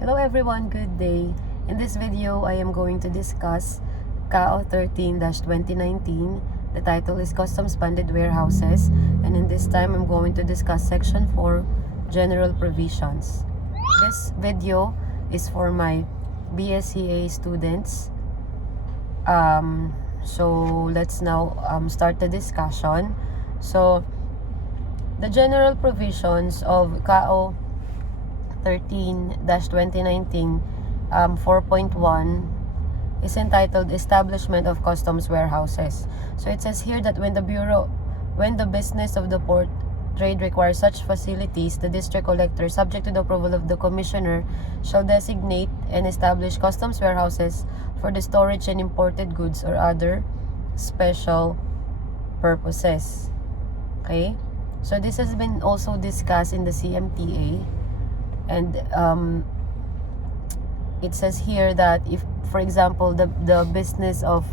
Hello everyone, good day. In this video, I am going to discuss CAO 13-2019. The title is Customs Bonded Warehouses, and in this time, I'm going to discuss Section 4, General Provisions. This video is for my BSCA students. So let's now start the discussion. So, the general provisions of CAO 13-2019 4.1 is entitled Establishment of Customs Warehouses. So it says here that when the business of the port trade requires such facilities, the district collector, subject to the approval of the commissioner, shall designate and establish customs warehouses for the storage and imported goods or other special purposes. Okay? So this has been also discussed in the CMTA. And it says here that if, for example, the business of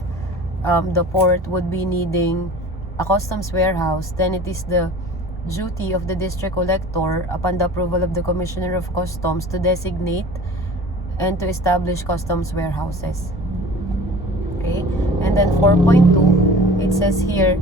the port would be needing a customs warehouse, then it is the duty of the district collector, upon the approval of the commissioner of customs, to designate and to establish customs warehouses. Okay? And then 4.2, it says here,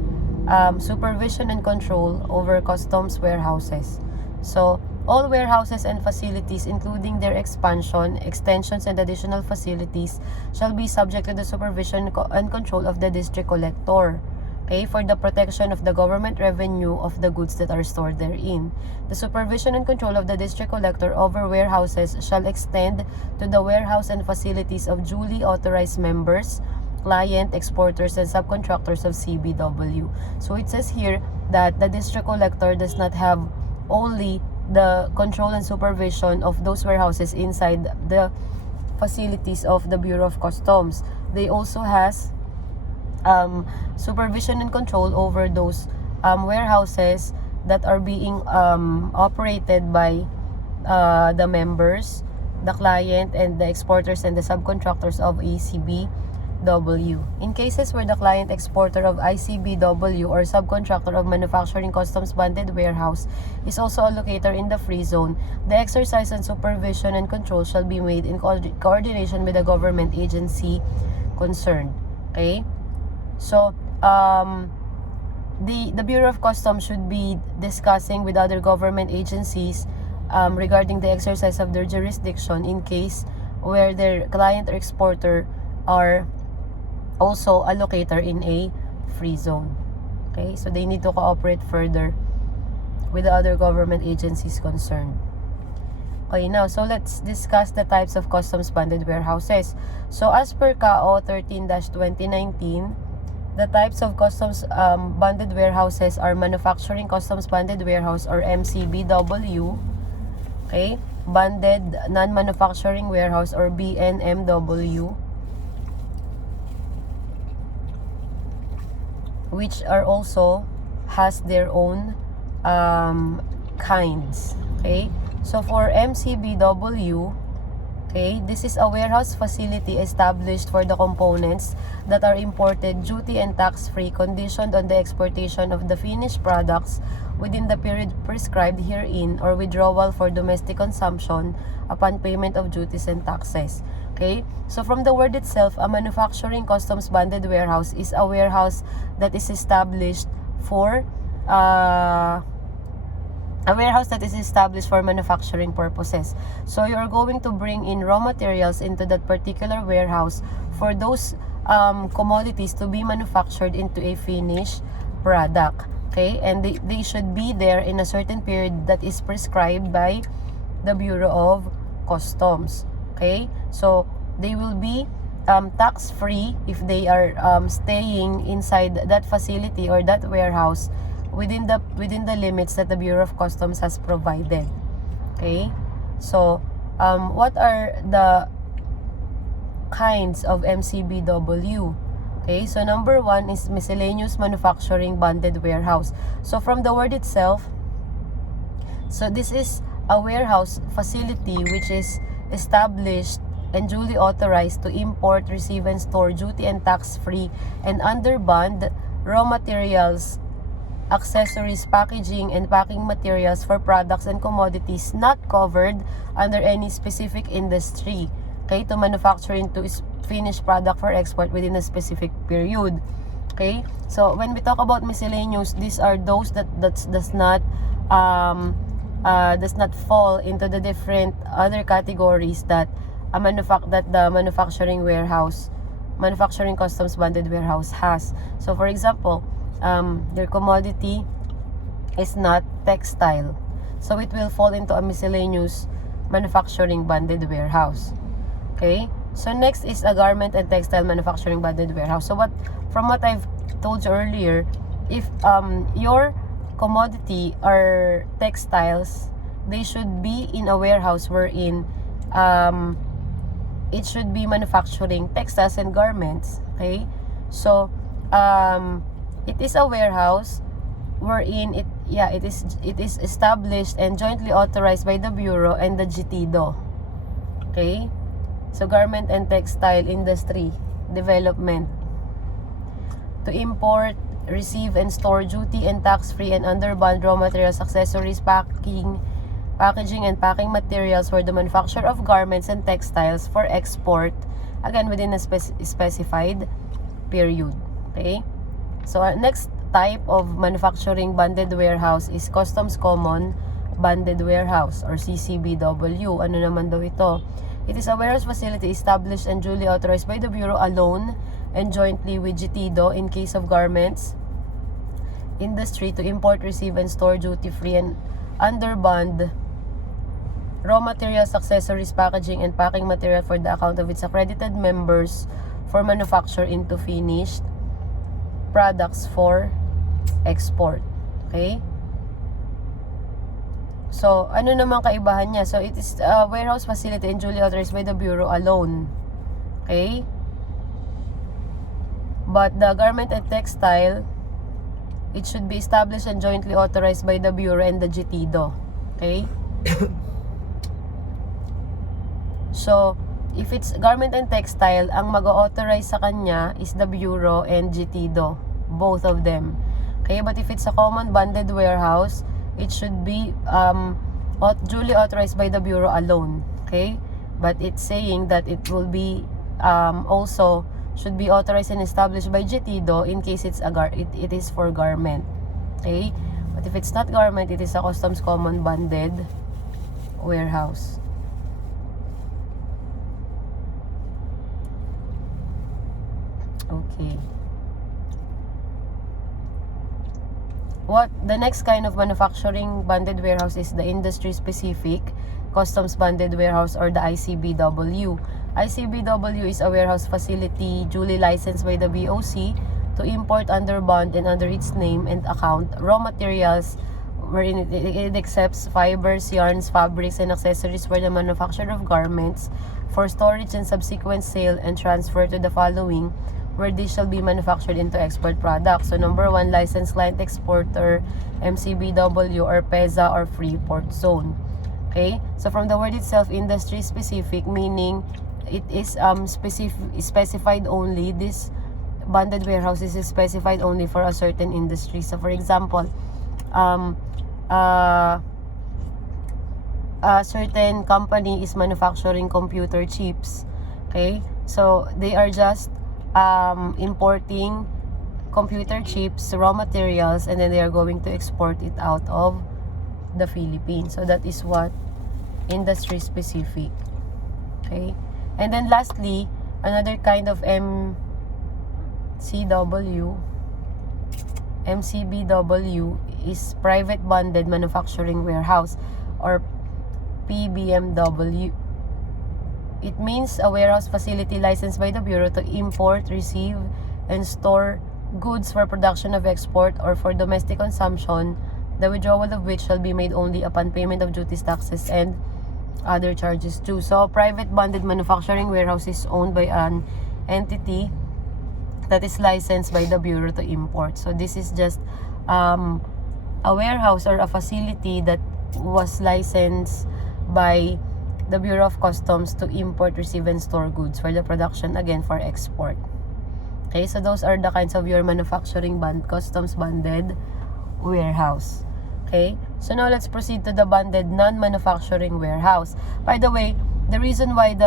supervision and control over customs warehouses. So, all warehouses and facilities, including their expansion, extensions, and additional facilities, shall be subject to the supervision and control of the district collector, okay, for the protection of the government revenue of the goods that are stored therein. The supervision and control of the district collector over warehouses shall extend to the warehouse and facilities of duly authorized members, client, exporters, and subcontractors of CBW. So it says here that the district collector does not have only the control and supervision of those warehouses inside the facilities of the Bureau of Customs. They also has supervision and control over those warehouses that are being operated by the members, the client, and the exporters and the subcontractors of ACBW. In cases where the client, exporter of ICBW or subcontractor of manufacturing customs bonded warehouse is also a locator in the free zone, the exercise and supervision and control shall be made in coordination with the government agency concerned. Okay? So, the Bureau of Customs should be discussing with other government agencies regarding the exercise of their jurisdiction in case where their client or exporter are also a locator in a free zone. Okay, so they need to cooperate further with the other government agencies concerned. Okay, now, so let's discuss the types of customs bonded warehouses. So as per CAO 13-2019, the types of customs bonded warehouses are manufacturing customs bonded warehouse or MCBW, okay, bonded non-manufacturing warehouse or BNMW, which are also has their own kinds. Okay, so for MCBW, okay, this is a warehouse facility established for the components that are imported duty and tax-free, conditioned on the exportation of the finished products within the period prescribed herein, or withdrawal for domestic consumption upon payment of duties and taxes. Okay, so from the word itself, a manufacturing customs bonded warehouse is a warehouse that is established for manufacturing purposes. So you are going to bring in raw materials into that particular warehouse for those commodities to be manufactured into a finished product. Okay, and they should be there in a certain period that is prescribed by the Bureau of Customs. Okay, so they will be tax-free if they are staying inside that facility or that warehouse within the limits that the Bureau of Customs has provided. Okay, so what are the kinds of MCBW? Okay, so number one is miscellaneous manufacturing bonded warehouse. So from the word itself, so this is a warehouse facility which is established and duly authorized to import, receive, and store duty and tax-free and under bond raw materials accessories, packaging, and packing materials for products and commodities not covered under any specific industry, okay, to manufacture into finished product for export within a specific period. Okay, so when we talk about miscellaneous, these are those that does not fall into the different other categories that the manufacturing customs bonded warehouse has. So for example, their commodity is not textile, so it will fall into a miscellaneous manufacturing bonded warehouse. Okay, so next is a garment and textile manufacturing bonded warehouse. So from what I've told you earlier, if your commodity are textiles, they should be in a warehouse wherein it should be manufacturing textiles and garments. Okay, so it is a warehouse wherein it is established and jointly authorized by the Bureau and the GTDO. Okay, so garment and textile industry development, to import, receive, and store duty and tax-free and under bond raw materials, accessories, packaging, and packing materials for the manufacture of garments and textiles for export, again within a specified period. Okay, so our next type of manufacturing bonded warehouse is Customs Common Bonded Warehouse or CCBW. Ano naman daw ito? It is a warehouse facility established and duly authorized by the Bureau alone and jointly with GTDO in case of garments industry to import, receive, and store duty-free and under bond raw materials, accessories, packaging, and packing material for the account of its accredited members for manufacture into finished products for export. Okay? So, ano naman kaibahan niya? So, it is a warehouse facility and duly authorized by the Bureau alone. Okay? But the garment and textile, it should be established and jointly authorized by the Bureau and the GTDO. Okay? So, if it's garment and textile, ang mag-authorize sa kanya is the Bureau and GTDO. Both of them. Okay? But if it's a common bonded warehouse, it should be duly authorized by the Bureau alone. Okay? But it's saying that it will be also should be authorized and established by GTDO in case it is for garment. Okay? But if it's not garment, it is a Customs Common Bonded Warehouse. Okay. The next kind of manufacturing bonded warehouse is the industry specific customs bonded warehouse or the ICBW. ICBW is a warehouse facility duly licensed by the BOC to import under bond and under its name and account raw materials wherein it accepts fibers, yarns, fabrics, and accessories for the manufacture of garments for storage and subsequent sale and transfer to the following where they shall be manufactured into export products. So number 1, licensed client exporter, MCBW or PEZA or free port zone. Okay? So from the word itself, industry specific, meaning it is specified only. This bonded warehouse is specified only for a certain industry. So for example, a certain company is manufacturing computer chips. Okay? So they are just importing computer chips, raw materials, and then they are going to export it out of the Philippines. So that is what industry specific. Okay? And then lastly, another kind of MCBW is private bonded manufacturing warehouse or PBMW. It means a warehouse facility licensed by the Bureau to import, receive, and store goods for production of export or for domestic consumption, the withdrawal of which shall be made only upon payment of duties, taxes, and other charges due. So, private bonded manufacturing warehouse is owned by an entity that is licensed by the Bureau to import. So, this is just a warehouse or a facility that was licensed by the Bureau of Customs to import, receive, and store goods for the production, again, for export. Okay, so those are the kinds of your manufacturing customs bonded warehouse. Okay, so now let's proceed to the bonded non-manufacturing warehouse. By the way, the reason why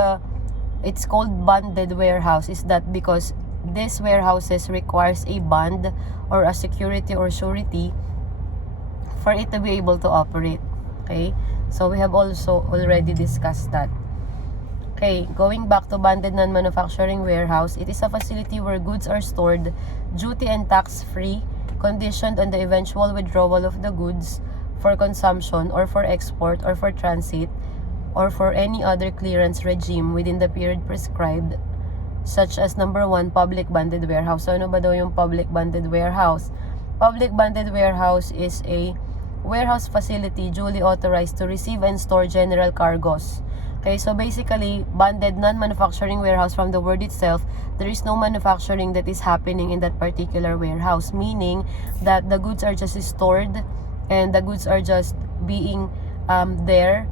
it's called bonded warehouse is that because these warehouses requires a bond or a security or surety for it to be able to operate. Okay, so we have also already discussed that. Okay, going back to bonded non-manufacturing warehouse, it is a facility where goods are stored duty and tax-free, conditioned on the eventual withdrawal of the goods for consumption or for export or for transit or for any other clearance regime within the period prescribed, such as number 1, public bonded warehouse. So ano ba daw yung public bonded warehouse? Public bonded warehouse is a warehouse facility duly authorized to receive and store general cargos. Okay, so basically, bonded non-manufacturing warehouse, from the word itself, there is no manufacturing that is happening in that particular warehouse, meaning that the goods are just stored and the goods are just being there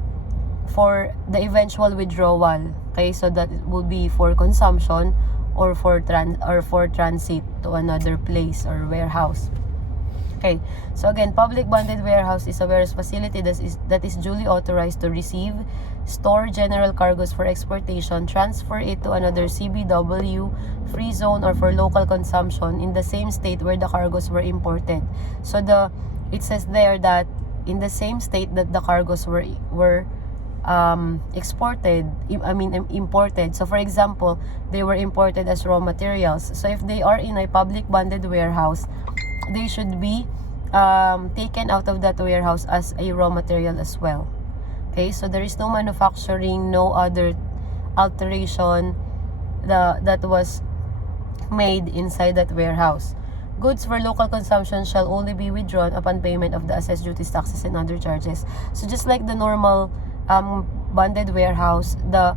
for the eventual withdrawal. Okay, so that will be for consumption or for transit to another place or warehouse. Okay, so again, public bonded warehouse is a warehouse facility that is duly authorized to receive, store general cargoes for exportation, transfer it to another CBW, free zone, or for local consumption in the same state where the cargoes were imported. So it says there that in the same state that the cargoes were imported. So for example, they were imported as raw materials. So if they are in a public bonded warehouse, they should be taken out of that warehouse as a raw material as well. Okay, so there is no manufacturing, no other alteration that was made inside that warehouse. Goods for local consumption shall only be withdrawn upon payment of the assessed duties, taxes, and other charges. So just like the normal bonded warehouse, the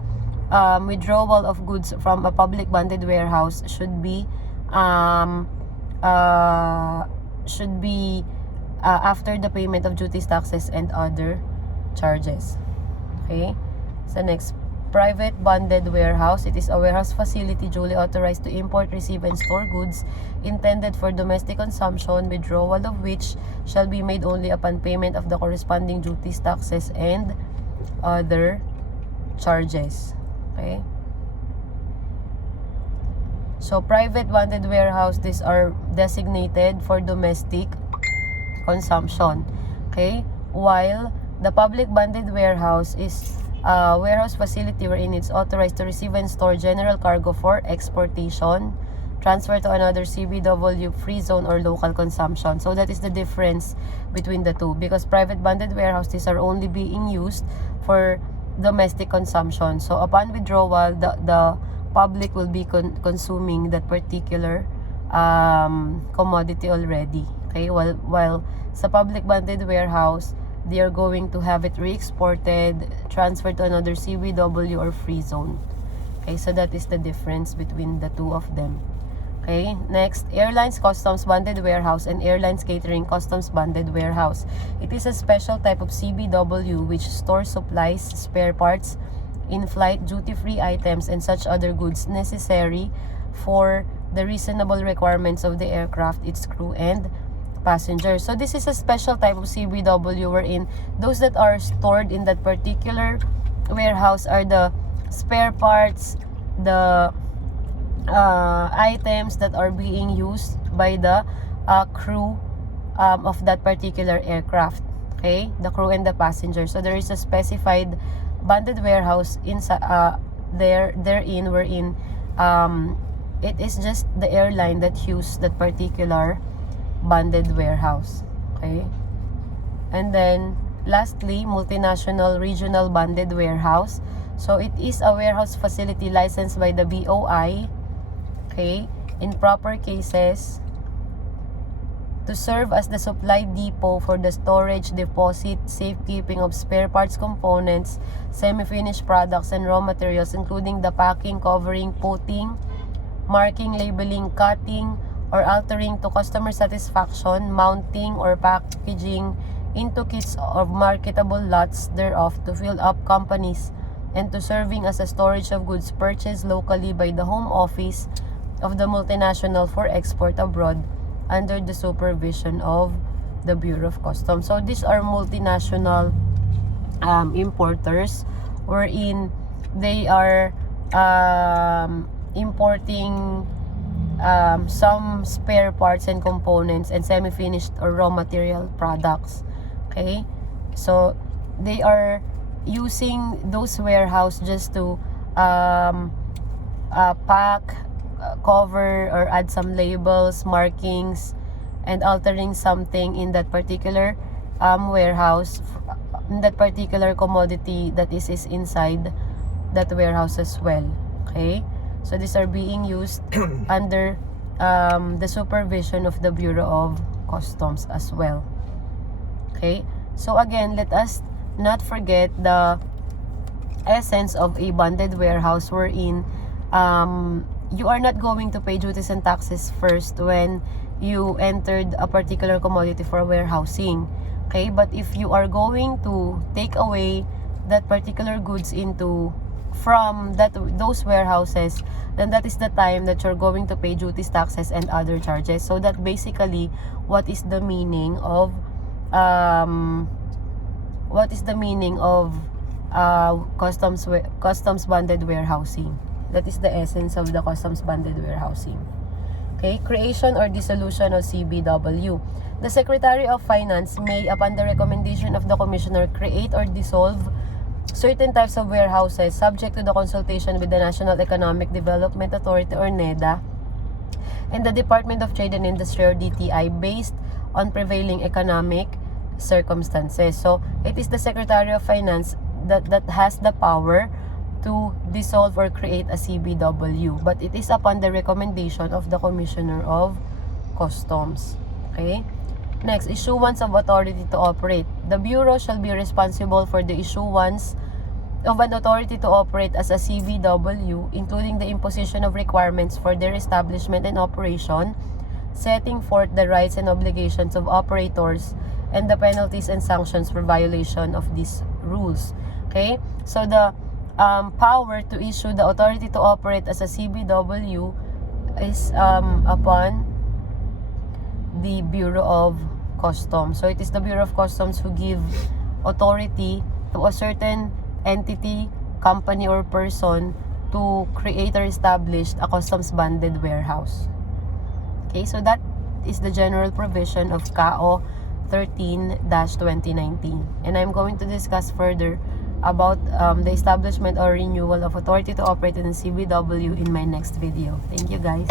withdrawal of goods from a public bonded warehouse should be after the payment of duties, taxes, and other charges. Okay, so next, private bonded warehouse. It is a warehouse facility duly authorized to import, receive, and store goods intended for domestic consumption, withdrawal of which shall be made only upon payment of the corresponding duties, taxes, and other charges. Okay, so private bonded warehouse, these are designated for domestic consumption. Okay, while the public bonded warehouse is a warehouse facility wherein it's authorized to receive and store general cargo for exportation, transfer to another CBW, free zone, or local consumption. So that is the difference between the two, because private bonded warehouses are only being used for domestic consumption. So upon withdrawal, the public will be consuming that particular commodity already. Okay, while sa public bonded warehouse, they are going to have it re-exported, transferred to another CBW or free zone. Okay, so that is the difference between the two of them. Okay, next, airlines customs bonded warehouse and airlines catering customs bonded warehouse. It is a special type of CBW which stores supplies, spare parts, in-flight duty-free items, and such other goods necessary for the reasonable requirements of the aircraft, its crew, and passengers. So this is a special type of CBW wherein those that are stored in that particular warehouse are the spare parts, the items that are being used by the crew of that particular aircraft. Okay, the crew and the passengers. So there is a specified bonded warehouse therein wherein it is just the airline that use that particular bonded warehouse. Okay, and then lastly, multinational regional bonded warehouse. So it is a warehouse facility licensed by the BOI, okay, in proper cases to serve as the supply depot for the storage, deposit, safekeeping of spare parts, components, semi-finished products, and raw materials, including the packing, covering, coating, marking, labeling, cutting, or altering to customer satisfaction, mounting or packaging into kits of marketable lots thereof to fill up companies, and to serving as a storage of goods purchased locally by the home office of the multinational for export abroad under the supervision of the Bureau of Customs. So these are multinational importers, wherein they are importing some spare parts and components and semi-finished or raw material products. Okay, so they are using those warehouse just to pack, cover, or add some labels, markings, and altering something in that particular warehouse, in that particular commodity that is inside that warehouse as well. Okay, so these are being used under the supervision of the Bureau of Customs as well. Okay, so again, let us not forget the essence of a bonded warehouse, wherein you are not going to pay duties and taxes first when you entered a particular commodity for warehousing. Okay, but if you are going to take away that particular goods from those warehouses, then that is the time that you're going to pay duties, taxes, and other charges. So that basically what is the meaning of customs bonded warehousing. That is the essence of the customs bonded warehousing. Okay, creation or dissolution of CBW. The Secretary of Finance may, upon the recommendation of the Commissioner, create or dissolve certain types of warehouses subject to the consultation with the National Economic Development Authority or NEDA and the Department of Trade and Industry or DTI based on prevailing economic circumstances. So it is the Secretary of Finance that has the power to dissolve or create a CBW, but it is upon the recommendation of the Commissioner of Customs. Okay? Next, issuance of authority to operate. The Bureau shall be responsible for the issuance of an authority to operate as a CBW, including the imposition of requirements for their establishment and operation, setting forth the rights and obligations of operators, and the penalties and sanctions for violation of these rules. Okay? So the power to issue the authority to operate as a CBW is upon the Bureau of Customs. So it is the Bureau of Customs who give authority to a certain entity, company, or person to create or establish a customs bonded warehouse. Okay, so that is the general provision of CAO 13-2019. And I'm going to discuss further about the establishment or renewal of authority to operate in the CBW in my next video. Thank you, guys.